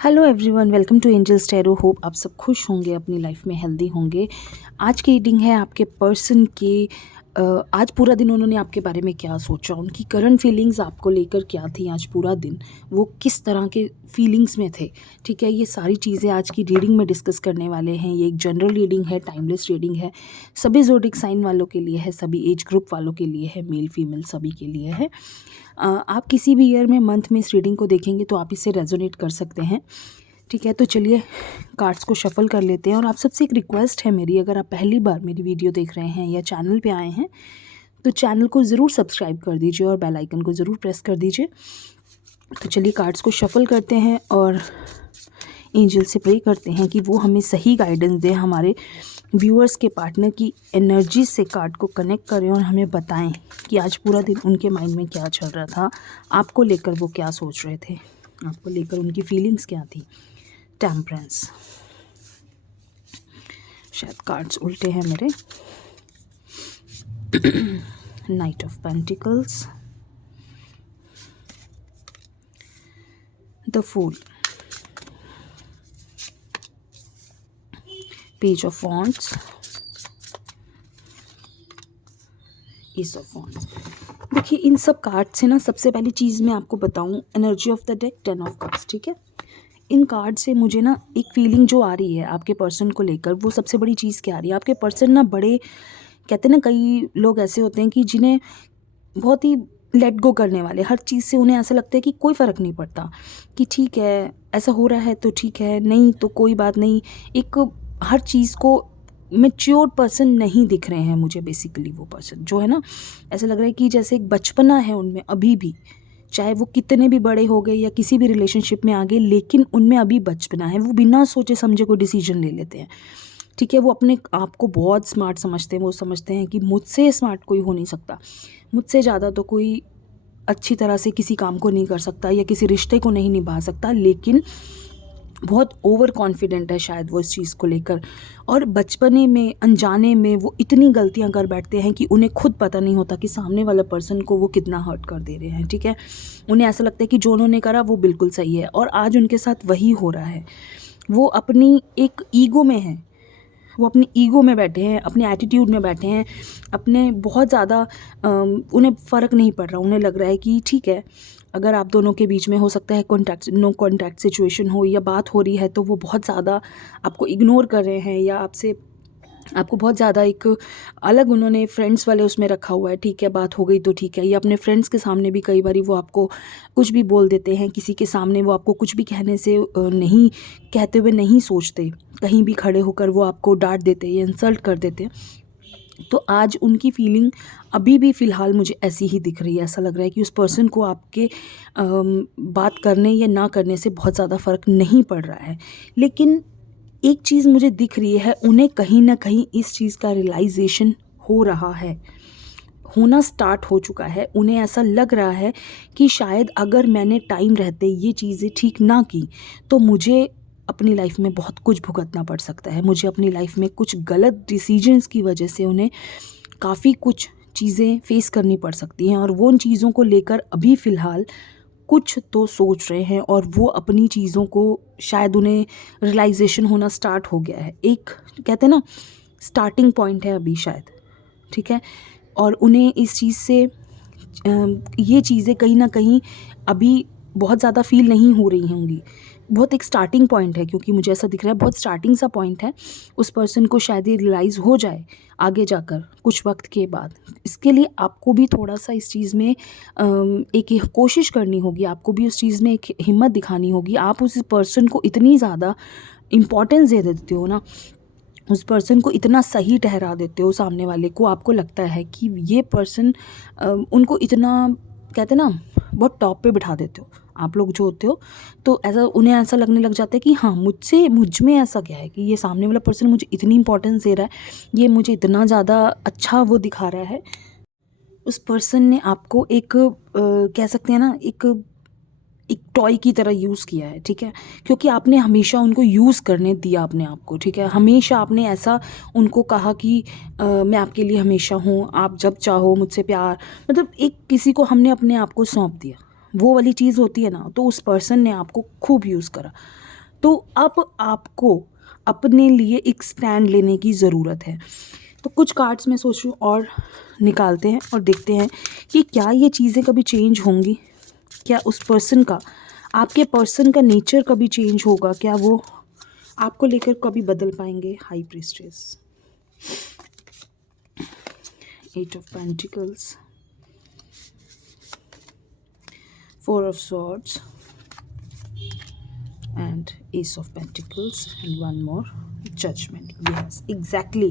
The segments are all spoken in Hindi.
Hello everyone, welcome to angels tarot. Hope आप सब खुश होंगे, अपनी लाइफ में हेल्दी होंगे। आज की रीडिंग है आपके पर्सन के आज पूरा दिन उन्होंने आपके बारे में क्या सोचा, उनकी करंट फीलिंग्स आपको लेकर क्या थी। आज पूरा दिन वो किस तरह के फीलिंग्स में थे, ठीक है। ये सारी चीज़ें आज की रीडिंग में डिस्कस करने वाले हैं। ये एक जनरल रीडिंग है, टाइमलेस रीडिंग है, सभी ज़ोडिक साइन वालों के लिए है, सभी एज ग्रुप वालों के लिए है, मेल फीमेल सभी के लिए है। आप किसी भी ईयर में मंथ में इस रीडिंग को देखेंगे तो आप इससे रेजोनेट कर सकते हैं, ठीक है। तो चलिए कार्ड्स को शफल कर लेते हैं। और आप सबसे एक रिक्वेस्ट है मेरी, अगर आप पहली बार मेरी वीडियो देख रहे हैं या चैनल पे आए हैं तो चैनल को ज़रूर सब्सक्राइब कर दीजिए और बेल आइकन को ज़रूर प्रेस कर दीजिए। तो चलिए कार्ड्स को शफल करते हैं और एंजल से प्रे करते हैं कि वो हमें सही गाइडेंस दें, हमारे व्यूअर्स के पार्टनर की एनर्जी से कार्ड को कनेक्ट करें और हमें बताएं कि आज पूरा दिन उनके माइंड में क्या चल रहा था, आपको लेकर वो क्या सोच रहे थे, आपको लेकर उनकी फीलिंग्स क्या थी। टेम्परेंस, शायद कार्ड्स उल्टे हैं मेरे। Knight of pentacles, the fool, page of wands, ace of wands. देखिए इन सब कार्ड से ना सबसे पहली चीज़ मैं आपको बताऊं, energy of the deck 10 of cups, ठीक है। इन कार्ड से मुझे ना एक फीलिंग जो आ रही है आपके पर्सन को लेकर, वो सबसे बड़ी चीज़ क्या आ रही है। आपके पर्सन ना बड़े, कहते हैं ना कई लोग ऐसे होते हैं कि जिन्हें बहुत ही लेट गो करने वाले, हर चीज़ से उन्हें ऐसा लगता है कि कोई फ़र्क नहीं पड़ता, कि ठीक है ऐसा हो रहा है तो ठीक है, नहीं तो कोई बात नहीं। एक हर चीज़ को मैच्योर पर्सन नहीं दिख रहे हैं मुझे। बेसिकली वो पर्सन जो है ना, ऐसा लग रहा है कि जैसे एक बचपना है उनमें अभी भी, चाहे वो कितने भी बड़े हो गए या किसी भी रिलेशनशिप में आ गए, लेकिन उनमें अभी बचपना है। वो बिना सोचे समझे कोई डिसीजन ले लेते हैं, ठीक है। वो अपने आप को बहुत स्मार्ट समझते हैं। वो समझते हैं कि मुझसे स्मार्ट कोई हो नहीं सकता, मुझसे ज़्यादा तो कोई अच्छी तरह से किसी काम को नहीं कर सकता या किसी रिश्ते को नहीं निभा सकता। लेकिन बहुत ओवर कॉन्फिडेंट है शायद वो इस चीज़ को लेकर, और बचपने में अनजाने में वो इतनी गलतियां कर बैठते हैं कि उन्हें खुद पता नहीं होता कि सामने वाला पर्सन को वो कितना हर्ट कर दे रहे हैं, ठीक है। उन्हें ऐसा लगता है कि जो उन्होंने करा वो बिल्कुल सही है, और आज उनके साथ वही हो रहा है। वो अपनी एक ईगो में है, वो अपनी ईगो में बैठे हैं, अपने एटीट्यूड में बैठे हैं, अपने बहुत ज़्यादा उन्हें फ़र्क नहीं पड़ रहा। उन्हें लग रहा है कि ठीक है, अगर आप दोनों के बीच में हो सकता है कॉन्टैक्ट नो कॉन्टैक्ट सिचुएशन हो या बात हो रही है, तो वो बहुत ज़्यादा आपको इग्नोर कर रहे हैं या आपको बहुत ज़्यादा एक अलग उन्होंने फ्रेंड्स वाले उसमें रखा हुआ है, ठीक है बात हो गई तो ठीक है। या अपने फ्रेंड्स के सामने भी कई बारी वो आपको कुछ भी बोल देते हैं, किसी के सामने वो आपको कुछ भी कहने से नहीं, कहते हुए नहीं सोचते, कहीं भी खड़े होकर वो आपको डांट देते हैं या इंसल्ट कर देते हैं। तो आज उनकी फीलिंग अभी भी फ़िलहाल मुझे ऐसी ही दिख रही है। ऐसा लग रहा है कि उस पर्सन को आपके बात करने या ना करने से बहुत ज़्यादा फ़र्क नहीं पड़ रहा है। लेकिन एक चीज़ मुझे दिख रही है, उन्हें कहीं ना कहीं इस चीज़ का रियलाइजेशन हो रहा है, होना स्टार्ट हो चुका है। उन्हें ऐसा लग रहा है कि शायद अगर मैंने टाइम रहते ये चीज़ें ठीक ना की तो मुझे अपनी लाइफ में बहुत कुछ भुगतना पड़ सकता है। मुझे अपनी लाइफ में कुछ गलत डिसीजंस की वजह से उन्हें काफ़ी कुछ चीज़ें फेस करनी पड़ सकती हैं, और वो उन चीज़ों को लेकर अभी फ़िलहाल कुछ तो सोच रहे हैं, और वो अपनी चीज़ों को शायद उन्हें रियलाइजेशन होना स्टार्ट हो गया है। एक कहते हैं ना स्टार्टिंग पॉइंट है अभी शायद, ठीक है। और उन्हें इस चीज़ से ये चीज़ें कहीं ना कहीं अभी बहुत ज़्यादा फील नहीं हो रही होंगी। बहुत एक स्टार्टिंग पॉइंट है, क्योंकि मुझे ऐसा दिख रहा है बहुत स्टार्टिंग सा पॉइंट है। उस पर्सन को शायद ये रियलाइज़ हो जाए आगे जाकर कुछ वक्त के बाद। इसके लिए आपको भी थोड़ा सा इस चीज़ में एक ये कोशिश करनी होगी, आपको भी उस चीज़ में एक हिम्मत दिखानी होगी। आप उस पर्सन को इतनी ज़्यादा इम्पोर्टेंस दे देते हो ना, उस पर्सन को इतना सही ठहरा देते हो सामने वाले को, आपको लगता है कि ये पर्सन उनको इतना, कहते हैं ना बहुत टॉप पे बिठा देते हो आप लोग जो होते हो। तो ऐसा उन्हें ऐसा लगने लग जाता है कि हाँ मुझ में ऐसा क्या है कि ये सामने वाला पर्सन मुझे इतनी इंपॉर्टेंस दे रहा है, ये मुझे इतना ज़्यादा अच्छा वो दिखा रहा है। उस पर्सन ने आपको एक कह सकते हैं ना एक टॉय की तरह यूज़ किया है, ठीक है। क्योंकि आपने हमेशा उनको यूज़ करने दिया अपने आप को, ठीक है। हमेशा आपने ऐसा उनको कहा कि मैं आपके लिए हमेशा हूँ, आप जब चाहो मुझसे प्यार, मतलब एक किसी को हमने अपने आप को सौंप दिया, वो वाली चीज़ होती है ना, तो उस पर्सन ने आपको खूब यूज़ करा। तो अब आपको अपने लिए एक स्टैंड लेने की ज़रूरत है। तो कुछ कार्ड्स मैं सोच रही हूँ और निकालते हैं और देखते हैं कि क्या ये चीज़ें कभी चेंज होंगी, क्या उस पर्सन का, आपके पर्सन का नेचर कभी चेंज होगा, क्या वो आपको लेकर कभी बदल पाएंगे। High priestess, 8 of pentacles, 4 of swords and ace of pentacles and one more judgment. Yes, exactly,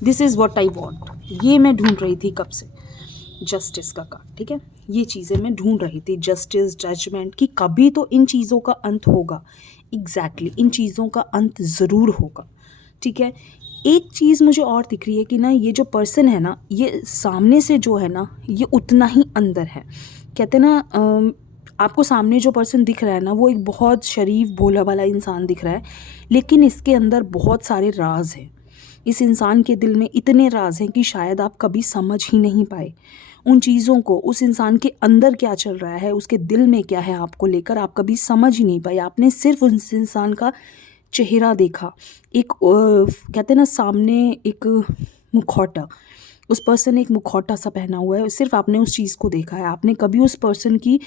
this is what I want. ये मैं ढूंढ रही थी कब से, जस्टिस का कार्ड। ठीक है, ये चीज़ें मैं ढूंढ रही थी, जस्टिस, जजमेंट, कि कभी तो इन चीज़ों का अंत होगा। एग्जैक्टली इन चीज़ों का अंत ज़रूर होगा। ठीक है, एक चीज़ मुझे और दिख रही है कि ना ये जो पर्सन है ना, ये सामने से जो है ना, ये उतना ही अंदर है। कहते हैं ना, आपको सामने जो पर्सन दिख रहा है ना, वो एक बहुत शरीफ भोला वाला इंसान दिख रहा है, लेकिन इसके अंदर बहुत सारे राज हैं। इस इंसान के दिल में इतने राज हैं कि शायद आप कभी समझ ही नहीं पाए उन चीज़ों को। उस इंसान के अंदर क्या चल रहा है, उसके दिल में क्या है आपको लेकर, आप कभी समझ ही नहीं पाए। आपने सिर्फ उस इंसान का चेहरा देखा, एक कहते हैं ना, सामने एक मुखौटा, उस पर्सन ने एक मुखौटा सा पहना हुआ है, सिर्फ आपने उस चीज़ को देखा है। आपने कभी उस पर्सन की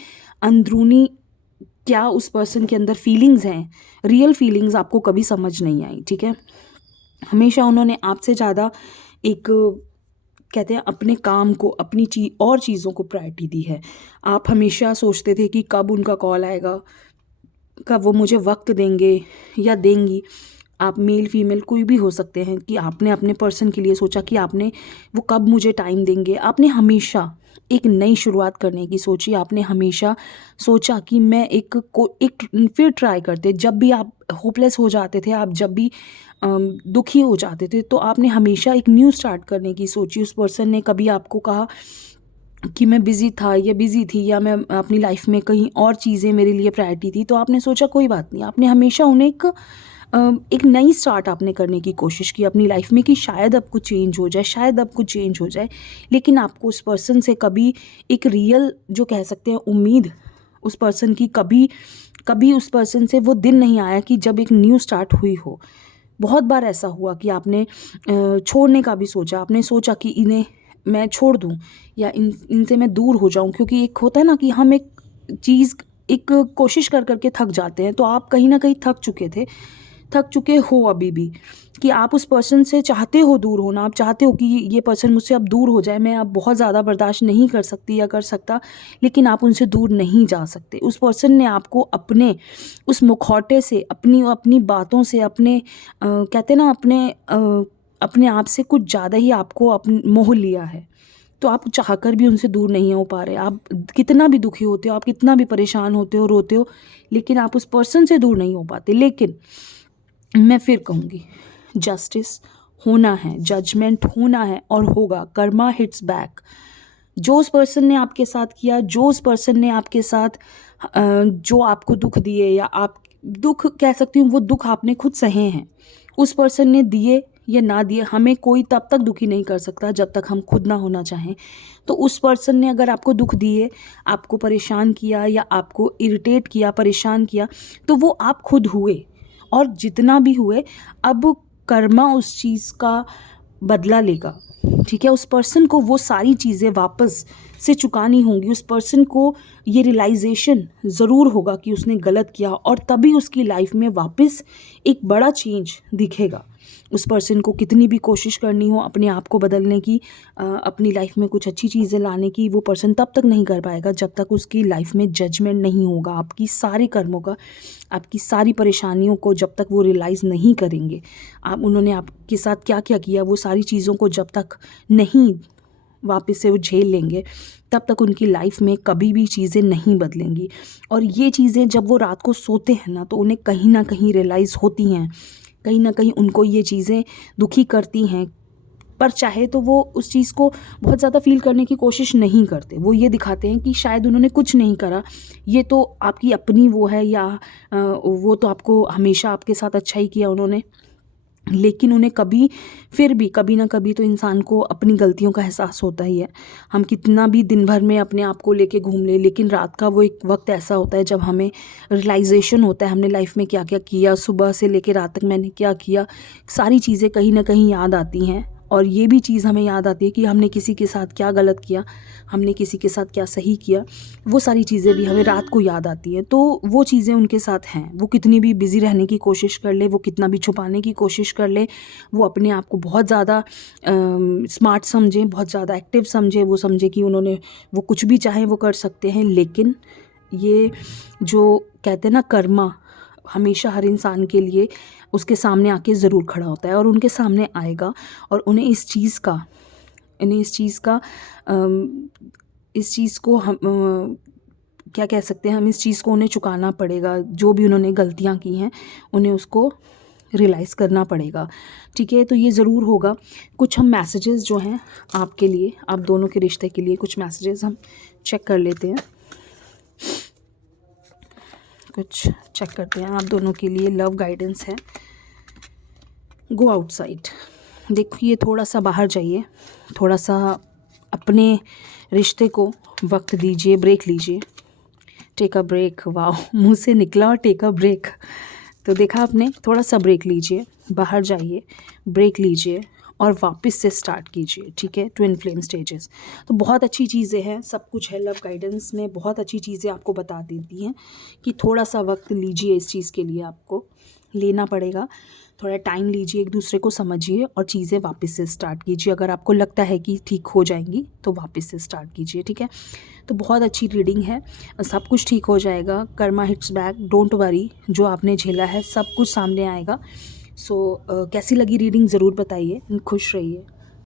अंदरूनी, क्या उस पर्सन के अंदर फीलिंग्स हैं, रियल फीलिंग्स आपको कभी समझ नहीं आई। ठीक है, हमेशा उन्होंने आपसे ज़्यादा एक, कहते हैं, अपने काम को, अपनी और चीज़ों को प्रायोरिटी दी है। आप हमेशा सोचते थे कि कब उनका कॉल आएगा, कब वो मुझे वक्त देंगे या देंगी। आप मेल फीमेल कोई भी हो सकते हैं, कि आपने अपने पर्सन के लिए सोचा कि आपने, वो कब मुझे टाइम देंगे। आपने हमेशा एक नई शुरुआत करने की सोची। आपने हमेशा सोचा कि मैं एक फिर ट्राई करते। जब भी आप होपलेस हो जाते थे, आप जब भी दुखी हो जाते थे, तो आपने हमेशा एक न्यू स्टार्ट करने की सोची। उस पर्सन ने कभी आपको कहा कि मैं बिज़ी था या बिज़ी थी, या मैं अपनी लाइफ में कहीं और चीज़ें मेरे लिए प्रायोरिटी थी, तो आपने सोचा कोई बात नहीं। आपने हमेशा उन्हें एक नई स्टार्ट आपने करने की कोशिश की अपनी लाइफ में, कि शायद अब कुछ चेंज हो जाए, शायद अब कुछ चेंज हो जाए। लेकिन आपको उस पर्सन से कभी एक रियल, जो कह सकते हैं, उम्मीद उस पर्सन की, कभी उस पर्सन से वो दिन नहीं आया कि जब एक न्यू स्टार्ट हुई हो। बहुत बार ऐसा हुआ कि आपने छोड़ने का भी सोचा। आपने सोचा कि इन्हें मैं छोड़ दूं, या इनसे मैं दूर हो जाऊं, क्योंकि एक होता है ना कि हम एक चीज़, एक कोशिश कर करके थक जाते हैं। तो आप कहीं ना कहीं थक चुके हो अभी भी, कि आप उस पर्सन से चाहते हो दूर होना। आप चाहते हो कि ये पर्सन मुझसे अब दूर हो जाए, मैं अब बहुत ज़्यादा बर्दाश्त नहीं कर सकती या कर सकता, लेकिन आप उनसे दूर नहीं जा सकते। उस पर्सन ने आपको अपने उस मुखौटे से, अपनी बातों से, अपने कहते हैं ना, अपने आप से कुछ ज़्यादा ही आपको मोह लिया है। तो आप चाहकर भी उनसे दूर नहीं हो पा रहे। आप कितना भी दुखी होते हो, आप कितना भी परेशान होते हो, रोते हो, लेकिन आप उस पर्सन से दूर नहीं हो पाते। लेकिन मैं फिर कहूँगी, जस्टिस होना है, जजमेंट होना है, और होगा। Karma hits back. जो उस पर्सन ने आपके साथ किया, जो उस पर्सन ने आपके साथ जो आपको दुख दिए, या आप दुख कह सकती हूँ, वो दुख आपने खुद सहे हैं। उस पर्सन ने दिए या ना दिए, हमें कोई तब तक दुखी नहीं कर सकता जब तक हम खुद ना होना चाहें। तो उस पर्सन ने अगर आपको दुख दिए, आपको परेशान किया, या आपको इरिटेट किया, परेशान किया, तो वो आप खुद हुए। और जितना भी हुए, अब कर्मा उस चीज़ का बदला लेगा। ठीक है, उस पर्सन को वो सारी चीज़ें वापस से चुकानी होंगी। उस पर्सन को ये रियलाइजेशन ज़रूर होगा कि उसने गलत किया, और तभी उसकी लाइफ में वापस एक बड़ा चेंज दिखेगा। उस पर्सन को कितनी भी कोशिश करनी हो अपने आप को बदलने की, अपनी लाइफ में कुछ अच्छी चीज़ें लाने की, वो पर्सन तब तक नहीं कर पाएगा जब तक उसकी लाइफ में जजमेंट नहीं होगा। आपकी सारे कर्मों का, आपकी सारी परेशानियों को जब तक वो रियलाइज़ नहीं करेंगे, उन्होंने आपके साथ क्या क्या किया, वो सारी चीज़ों को जब तक नहीं वापस से वो झेल लेंगे, तब तक उनकी लाइफ में कभी भी चीज़ें नहीं बदलेंगी। और ये चीज़ें जब वो रात को सोते हैं ना, तो उन्हें कहीं ना कहीं रियलाइज़ होती हैं, कहीं ना कहीं उनको ये चीज़ें दुखी करती हैं। पर चाहे तो वो उस चीज़ को बहुत ज़्यादा फील करने की कोशिश नहीं करते। वो ये दिखाते हैं कि शायद उन्होंने कुछ नहीं करा, ये तो आपकी अपनी वो है, या वो तो आपको हमेशा आपके साथ अच्छा ही किया उन्होंने। लेकिन उन्हें कभी फिर भी कभी ना कभी तो इंसान को अपनी गलतियों का एहसास होता ही है। हम कितना भी दिन भर में अपने आप को लेके घूम ले, लेकिन रात का वो एक वक्त ऐसा होता है जब हमें रियलाइजेशन होता है हमने लाइफ में क्या क्या किया, सुबह से लेके रात तक मैंने क्या किया। सारी चीज़ें कहीं ना कहीं याद आती हैं, और ये भी चीज़ हमें याद आती है कि हमने किसी के साथ क्या गलत किया, हमने किसी के साथ क्या सही किया। वो सारी चीज़ें भी हमें रात को याद आती हैं। तो वो चीज़ें उनके साथ हैं, वो कितनी भी बिज़ी रहने की कोशिश कर ले, वो कितना भी छुपाने की कोशिश कर ले, वो अपने आप को बहुत ज़्यादा स्मार्ट समझें, बहुत ज़्यादा एक्टिव समझे, वो समझे कि उन्होंने वो कुछ भी चाहे वो कर सकते हैं। लेकिन ये जो कहते हैं ना कर्मा, हमेशा हर इंसान के लिए उसके सामने आके ज़रूर खड़ा होता है, और उनके सामने आएगा, और उन्हें इस चीज़ का इस चीज़ को हम क्या कह सकते हैं, हम इस चीज़ को उन्हें चुकाना पड़ेगा। जो भी उन्होंने गलतियाँ की हैं उन्हें उसको रियलाइज़ करना पड़ेगा। ठीक है, तो ये ज़रूर होगा। कुछ हम मैसेजेस जो हैं आपके लिए, आप दोनों के रिश्ते के लिए कुछ मैसेजेस हम चेक कर लेते हैं। कुछ चेक करते हैं आप दोनों के लिए। लव गाइडेंस है। Go outside. देखिए, थोड़ा सा बाहर जाइए, थोड़ा सा अपने रिश्ते को वक्त दीजिए, ब्रेक लीजिए। Take a break. वाह, मुंह से निकला और टेक अ ब्रेक। तो देखा आपने, थोड़ा सा ब्रेक लीजिए, बाहर जाइए, ब्रेक लीजिए और वापस से स्टार्ट कीजिए। ठीक है, ट्विन फ्लेम स्टेजेस। तो बहुत अच्छी चीज़ें हैं, सब कुछ है लव गाइडेंस में, बहुत अच्छी चीज़ें आपको बता देती हैं कि थोड़ा सा वक्त लीजिए, इस चीज़ के लिए आपको लेना पड़ेगा। थोड़ा टाइम लीजिए, एक दूसरे को समझिए और चीज़ें वापस से स्टार्ट कीजिए। अगर आपको लगता है कि ठीक हो जाएंगी तो वापस से स्टार्ट कीजिए। ठीक है, तो बहुत अच्छी रीडिंग है, सब कुछ ठीक हो जाएगा। Karma hits back, don't worry, जो आपने झेला है सब कुछ सामने आएगा। सो कैसी लगी रीडिंग ज़रूर बताइए। खुश रहिए।